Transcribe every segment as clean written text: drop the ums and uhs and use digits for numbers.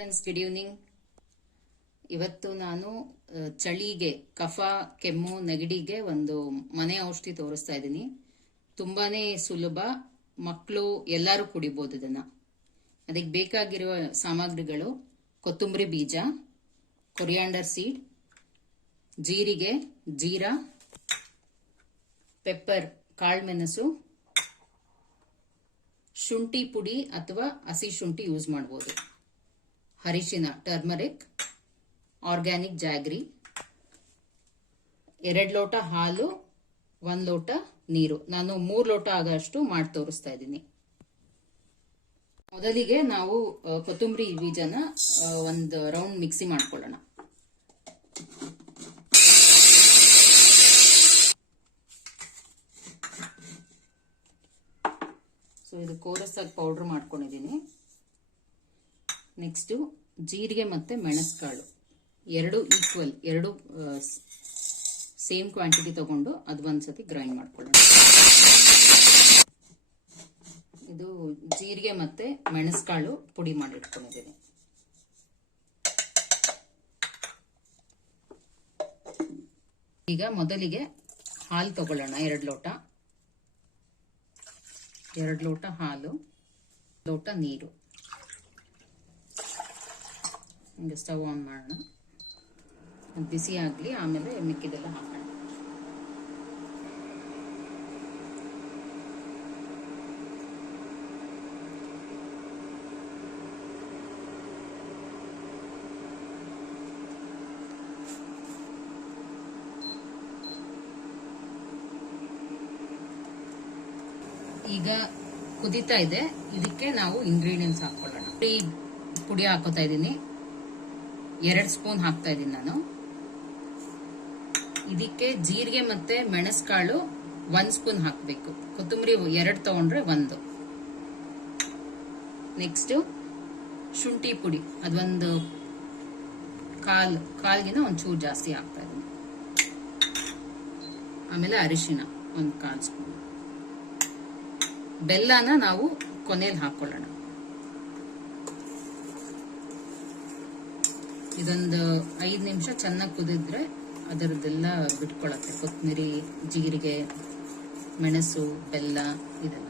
Friends, good evening. ಇವತ್ತು ನಾನು ಚಳಿಗೆ, ಕಫ, ಕೆಮ್ಮು, ನೆಗಡಿಗೆ ಒಂದು ಮನೆ ಔಷಧಿ ತೋರಿಸ್ತಾ ಇದ್ದೀನಿ. ತುಂಬಾನೇ ಸುಲಭ, ಮಕ್ಕಳು ಎಲ್ಲರೂ ಕುಡಿಬಹುದು ಇದನ್ನ. ಅದಕ್ಕೆ ಬೇಕಾಗಿರುವ ಸಾಮಗ್ರಿಗಳು: ಕೊತ್ತಂಬರಿ ಬೀಜ, ಕೊರಿಯಾಂಡರ್ ಸೀಡ್, ಜೀರಿಗೆ, ಜೀರಾ, ಪೆಪ್ಪರ್, ಕಾಳುಮೆಣಸು, ಶುಂಠಿ ಪುಡಿ ಅಥವಾ ಹಸಿ ಶುಂಠಿ ಯೂಸ್ ಮಾಡಬಹುದು, ಅರಿಶಿನ ಟರ್ಮರಿಕ್, ಆರ್ಗ್ಯಾನಿಕ್ ಜಾಗ್ರಿ, 2 ಲೋಟ ಹಾಲು, 1 ಲೋಟ ನೀರು. ನಾನು 3 ಲೋಟ ಆಗಷ್ಟು ಮಾಡಿ ತೋರಿಸ್ತಾ ಇದ್ದೀನಿ. ಮೊದಲಿಗೆ ನಾವು ಕೊತ್ತಂಬರಿ ಬೀಜನ ಒಂದು ರೌಂಡ್ ಮಿಕ್ಸಿ ಮಾಡ್ಕೊಳ್ಳೋಣ. ಸೊ ಇದು ಕೋರಸಾಗಿ ಪೌಡರ್ ಮಾಡ್ಕೊಂಡಿದ್ದೀನಿ. ನೆಕ್ಸ್ಟ್ ಜೀರಿಗೆ ಮತ್ತೆ ಮೆಣಸುಕಾಳು ಎರಡು ಈಕ್ವಲ್, ಎರಡು ಸೇಮ್ ಕ್ವಾಂಟಿಟಿ ತಗೊಂಡು ಅದು ಒಂದ್ಸತಿ ಗ್ರೈಂಡ್ ಮಾಡ್ಕೊಳ್ಳೋಣ. ಇದು ಜೀರಿಗೆ ಮತ್ತೆ ಮೆಣಸುಕಾಳು ಪುಡಿ ಮಾಡಿ ಇಟ್ಕೊಂಡಿದ್ದೀನಿ. ಈಗ ಮೊದಲಿಗೆ ಹಾಲು ತಗೊಳ್ಳೋಣ. 2 ಲೋಟ, 2 ಲೋಟ ಹಾಲು, ಲೋಟ ನೀರು. ಹಿಂಗೆ ಸ್ಟವ್ ಆನ್ ಮಾಡೋಣ, ಬಿಸಿ ಆಗಲಿ, ಆಮೇಲೆ ಮಿಕ್ಕಿದೆಲ್ಲ ಹಾಕೋಣ. ಈಗ ಕುದೀತಾ ಇದೆ, ಇದಕ್ಕೆ ನಾವು ಇಂಗ್ರೀಡಿಯೆಂಟ್ಸ್ ಹಾಕೊಳ್ಳೋಣ. ಪುಡಿ ಹಾಕೋತಾ ಇದ್ದೀನಿ, 2 ಸ್ಪೂನ್ ಹಾಕ್ತಾ ಇದ್ದೀನಿ ನಾನು. ಇದಕ್ಕೆ ಜೀರಿಗೆ ಮತ್ತೆ ಮೆಣಸುಕಾಳು 1 ಸ್ಪೂನ್ ಹಾಕಬೇಕು. ಕೊತ್ತಂಬರಿ 2 ತಗೊಂಡ್ರೆ 1. ನೆಕ್ಸ್ಟ್ ಶುಂಠಿ ಪುಡಿ ಅದೊಂದು ಕಾಲ್ಗಿನ ಒಂಚೂರು ಜಾಸ್ತಿ ಹಾಕ್ತಾ ಇದ್ದೀನಿ. ಆಮೇಲೆ ಅರಿಶಿನ 1/4 ಸ್ಪೂನ್. ಬೆಲ್ಲನ ನಾವು ಕೊನೆಯಲ್ಲಿ ಹಾಕೊಳ್ಳೋಣ. ಇದೊಂದು 5 ನಿಮಿಷ ಚೆನ್ನಾಗಿ ಕುದಿದ್ರೆ ಅದರದ್ದೆಲ್ಲ ಬಿಟ್ಕೊಳತ್ತೆ. ಕೊತ್ತಂಬರಿ, ಜೀರಿಗೆ, ಮೆಣಸು, ಬೆಲ್ಲ ಇದೆಲ್ಲ.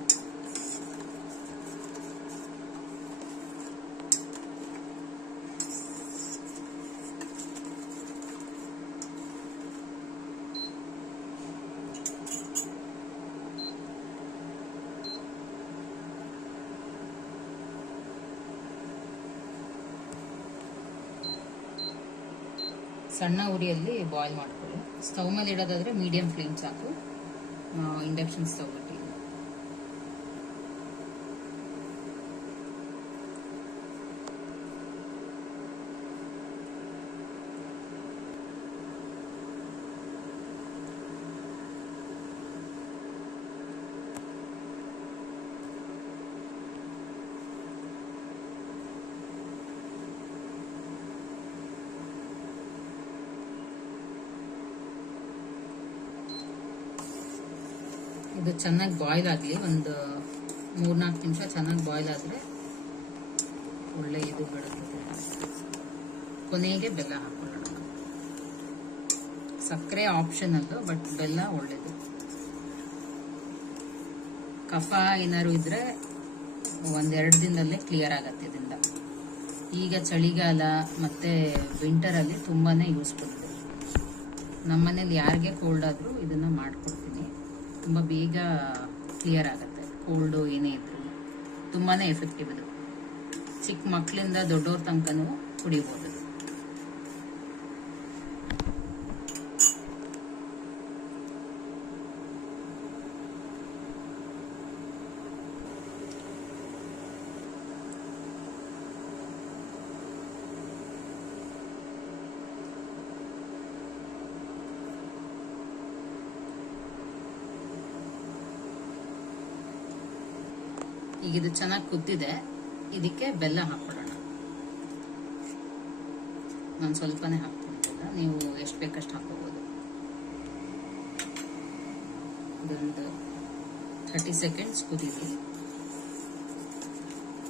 ಸಣ್ಣ ಉರಿಯಲ್ಲಿ ಬಾಯ್ಲ್ ಮಾಡ್ಕೊಳ್ಳಿ. ಸ್ಟವ್ ಮೇಲೆ ಇಡೋದಾದ್ರೆ ಮೀಡಿಯಂ ಫ್ಲೇಮ್ ಸಾಕು. ಇಂಡಕ್ಷನ್ ಸ್ಟವ್ ಇಟ್ಟು ಇದು ಚೆನ್ನಾಗಿ ಬಾಯ್ಲ್ ಆಗಲಿ. ಒಂದು 3-4 ನಿಮಿಷ ಚೆನ್ನಾಗಿ ಬಾಯ್ಲ್ ಆದರೆ ಒಳ್ಳೆ ಇದು ಬರುತ್ತೆ. ಕೊನೆಗೆ ಬೆಲ್ಲ ಹಾಕೊಳ್ಳೋಣ. ಸಕ್ಕರೆ ಆಪ್ಷನಲ್ಲು, ಬಟ್ ಬೆಲ್ಲ ಒಳ್ಳೇದು. ಕಫ ಏನಾದ್ರು ಇದ್ರೆ 1-2 ದಿನದಲ್ಲೇ ಕ್ಲಿಯರ್ ಆಗತ್ತೆ ಇದರಿಂದ. ಈಗ ಚಳಿಗಾಲ ಮತ್ತೆ ವಿಂಟರಲ್ಲಿ ತುಂಬಾನೇ ಯೂಸ್ಫುಲ್ ಇದೆ. ನಮ್ಮನೇಲಿ ಯಾರಿಗೆ ಕೋಲ್ಡ್ ಆದ್ರೂ ಇದನ್ನ ಮಾಡ್ಕೊಡ್ತೀನಿ. ತುಂಬ ಬೇಗ ಕ್ಲಿಯರ್ ಆಗುತ್ತೆ. ಕೋಲ್ಡು ಏನೇ ಇದ್ರು ತುಂಬಾನೇ ಎಫೆಕ್ಟಿವ್ ಇದು. ಚಿಕ್ಕ ಮಕ್ಕಳಿಂದ ದೊಡ್ಡವ್ರ ತನಕನೂ ಕುಡಿಬೋದು. ಈಗ ಇದು ಚೆನ್ನಾಗಿ ಕುದ್ದಿದೆ, ಇದಕ್ಕೆ ಬೆಲ್ಲ ಹಾಕೊಳ್ಳೋಣ. ನಾನು ಸ್ವಲ್ಪನೇ ಹಾಕ್ತಿಲ್ಲ, ನೀವು ಎಷ್ಟು ಬೇಕಷ್ಟು ಹಾಕೋಬಹುದು. ಇದೊಂದು 30 ಸೆಕೆಂಡ್ಸ್ ಕುದೀಲಿ.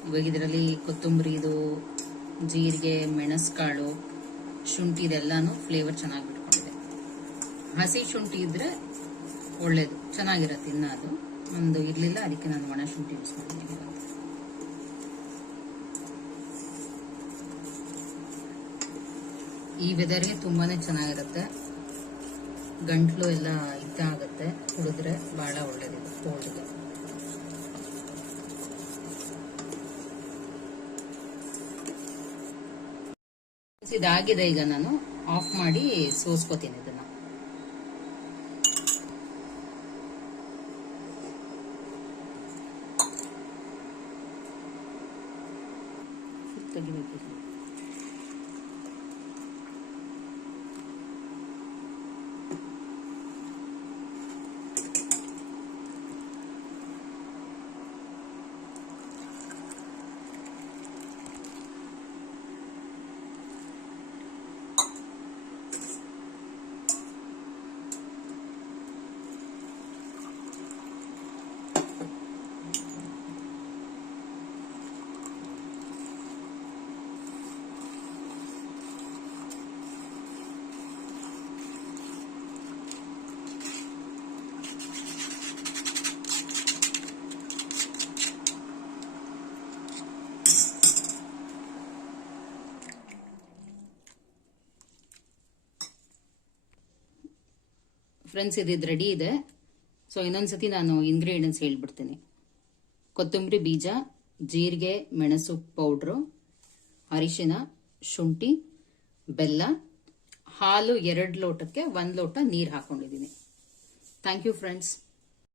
ಇವಾಗ ಇದರಲ್ಲಿ ಕೊತ್ತಂಬರಿದು ಜೀರಿಗೆ, ಮೆಣಸ್ಕಾಳು, ಶುಂಠಿ ಇದೆಲ್ಲಾನು ಫ್ಲೇವರ್ ಚೆನ್ನಾಗಿ ಬಿಟ್ಕೊಂಡಿದೆ. ಹಸಿ ಶುಂಠಿ ಇದ್ರೆ ಒಳ್ಳೇದು, ಚೆನ್ನಾಗಿರತ್ತೆ. ಇನ್ನ ಅದು ಒಂದು ಇರ್ಲಿಲ್ಲ, ಅದಕ್ಕೆ ನಾನು ಒಣ ಶುಂಠಿ ಯೂಸ್ ಮಾಡಿದ್ದೀನಿ. ಈ ವೆದರ್ಗೆ ತುಂಬಾನೇ ಚೆನ್ನಾಗಿರುತ್ತೆ. ಗಂಟ್ಲು ಎಲ್ಲ ಇದಾಗುತ್ತೆ, ಕುಡಿದ್ರೆ ಬಹಳ ಒಳ್ಳೇದಿದೆ ಕೋಲ್ಡ್ಗೆ. ಇದಾಗಿದೆ. ಈಗ ನಾನು ಆಫ್ ಮಾಡಿ ಸೋಸ್ಕೋತೀನಿ ಇದನ್ನ. ತೆಗಿಬೇಕು. ಫ್ರೆಂಡ್ಸ್, ಇದು ರೆಡಿ ಇದೆ. ಸೊ ಇನ್ನೊಂದ್ಸತಿ ನಾನು ಇಂಗ್ರೀಡಿಯೆಂಟ್ಸ್ ಹೇಳ್ಬಿಡ್ತೀನಿ. ಕೊತ್ತಂಬರಿ ಬೀಜ, ಜೀರಿಗೆ, ಮೆಣಸು ಪೌಡ್ರು, ಅರಿಶಿನ, ಶುಂಠಿ, ಬೆಲ್ಲ, ಹಾಲು 2 ಲೋಟಕ್ಕೆ 1 ಲೋಟ ನೀರು ಹಾಕೊಂಡಿದ್ದೀನಿ. Thank you friends.